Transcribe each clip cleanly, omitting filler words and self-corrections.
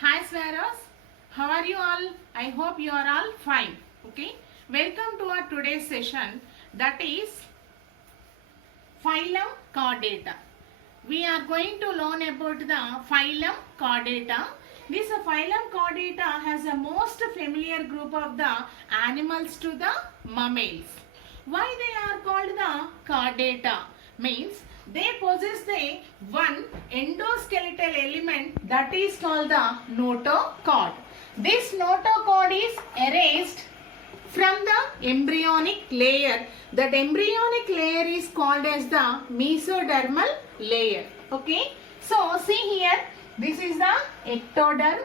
Hi Swaros, how are you all? I hope you are all fine. Okay, welcome to our today's session, that is phylum chordata. We are going to learn about the phylum chordata. This phylum chordata has a most familiar group of the animals to the mammals. Why they are called the chordata? Means they possess the one endoskeletal element that is called the notochord. This notochord is erased from the embryonic layer. That embryonic layer is called as the mesodermal layer. Okay. So see here, this is the ectoderm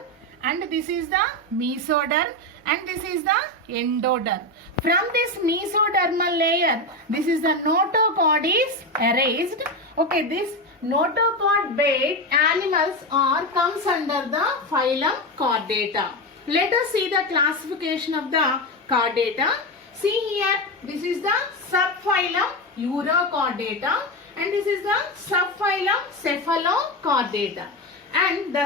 and this is the mesoderm and this is the endoderm. From this mesodermal layer, this is the notochord is erased. Okay, this notochord based animals are comes under the phylum chordata. Let us see the classification of the chordata. See here, this is the subphylum Urochordata and this is the subphylum Cephalochordata. And the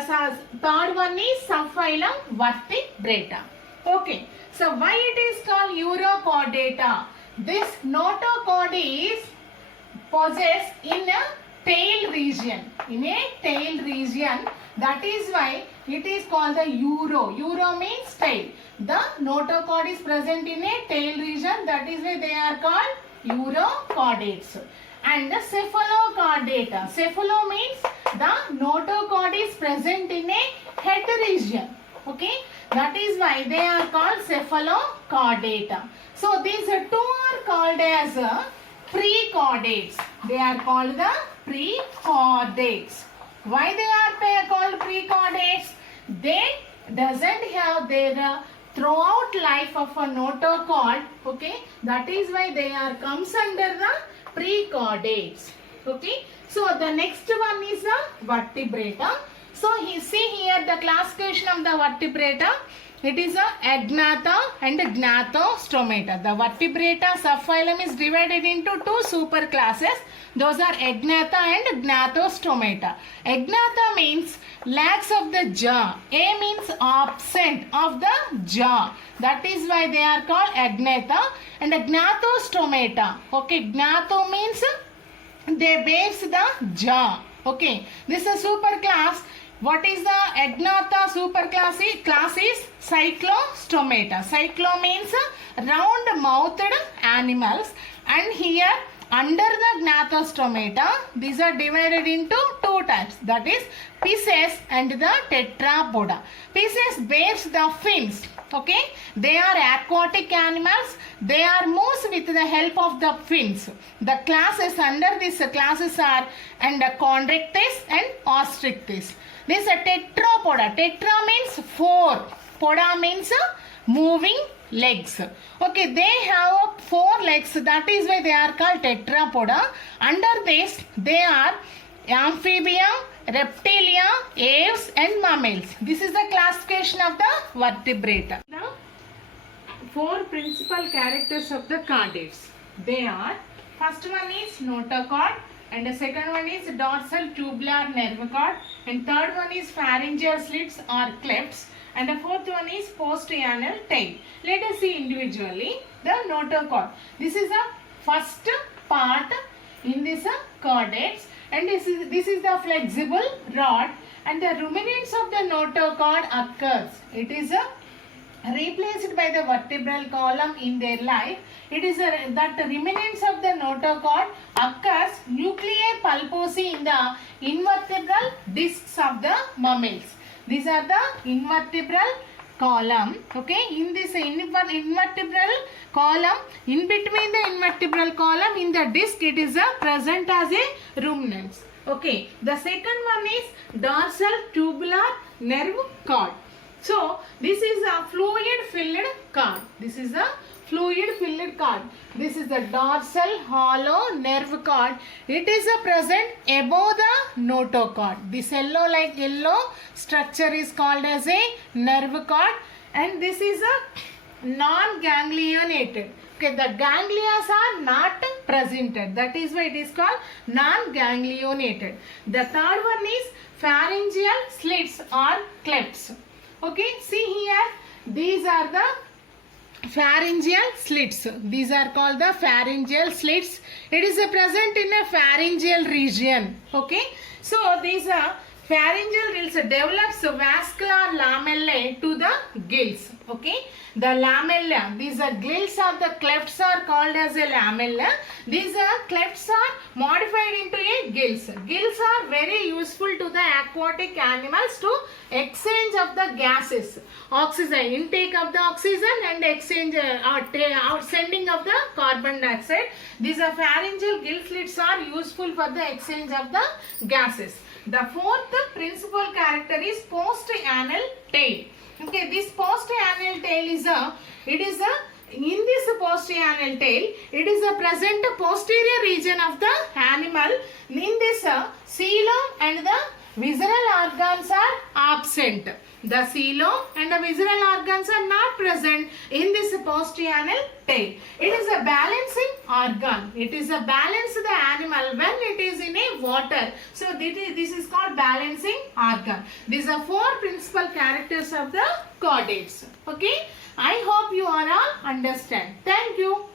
third one is subphylum Vertebrata. Okay, so why it is called Urochordata? This notochord is possessed in a tail region. In a tail region, that is why it is called the uro. Uro means tail. The notochord is present in a tail region. That is why they are called urochordates. And the cephalochordata. Cephalo means the notochord is present in a head region. Okay. That is why they are called cephalochordata. So these two are called as prechordates. They are called the prechordates. Why they are called prechordates? They doesn't have their throughout life of a notochord. Okay, that is why they are comes under the prechordates. Okay, so the next one is the vertebrata. So see here the classification of the vertebrata. It is a agnatha and gnathostomata. The vertebrata subphylum is divided into two superclasses. Those are agnatha and gnathostomata. Agnatha means lacks of the jaw. A means absent of the jaw. That is why they are called agnatha and gnathostomata. Okay, gnatho means they bears the jaw. Okay, this is a superclass. What is the agnatha superclass? Class is cyclostomata. Cyclo means round-mouthed animals, and here under the gnathostomata, these are divided into two types. That is Pisces and the tetrapoda. Pisces bears the fins. Okay, they are aquatic animals. They are moves with the help of the fins. The classes under these classes are and Chondrichthyes and Ostrictis. This is a tetrapoda. Tetra means four. Poda means moving legs. Okay, they have four legs. That is why they are called tetrapoda. Under this, they are amphibia, reptilia, aves and mammals. This is the classification of the vertebrata. The four principal characters of the chordates. They are, first one is notochord, and the second one is dorsal tubular nerve cord, and third one is pharyngeal slits or clefts, and the fourth one is postanal tail. Let us see individually the notochord. This is the first part in this chordates, and this is the flexible rod, and the ruminants of the notochord occurs. It is replaced by the vertebral column in their life. It is that the remnants of the notochord occurs nuclei pulposi in the invertebral discs of the mammals. These are the invertebral column. Okay, in this invertebral column, in between the invertebral column in the disc, it is present as a ruminants. Okay, the second one is dorsal tubular nerve cord. So this is a fluid filled cord. This is a fluid filled cord. This is the dorsal hollow nerve cord. It is a present above the notochord. This yellow structure is called as a nerve cord, and this is a non-ganglionated. Okay, the ganglia are not presented. That is why it is called non-ganglionated. The third one is pharyngeal slits or clefts. Okay, see here, these are the pharyngeal slits. These are called the pharyngeal slits. It is present in a pharyngeal region. Okay, so these are pharyngeal gills develops vascular lamellae to the gills. Okay, the lamella, these are gills of the clefts are called as a lamella. These clefts are modified into a gills. Gills are very useful to the aquatic animals to exchange of the gases, oxygen, intake of the oxygen and exchange or sending of the carbon dioxide. These pharyngeal gill slits are useful for the exchange of the gases. The fourth principal character is post-anal tail. Okay, this post-anal tail is in this post-anal tail, it is a present posterior region of the animal. In this coelom and the visceral organs are absent. The coelom and the visceral organs are not present in this posterior tail. It is a balancing organ. It is a balance the animal when it is in a water. So this is called balancing organ. These are four principal characters of the chordates. Okay. I hope you all understand. Thank you.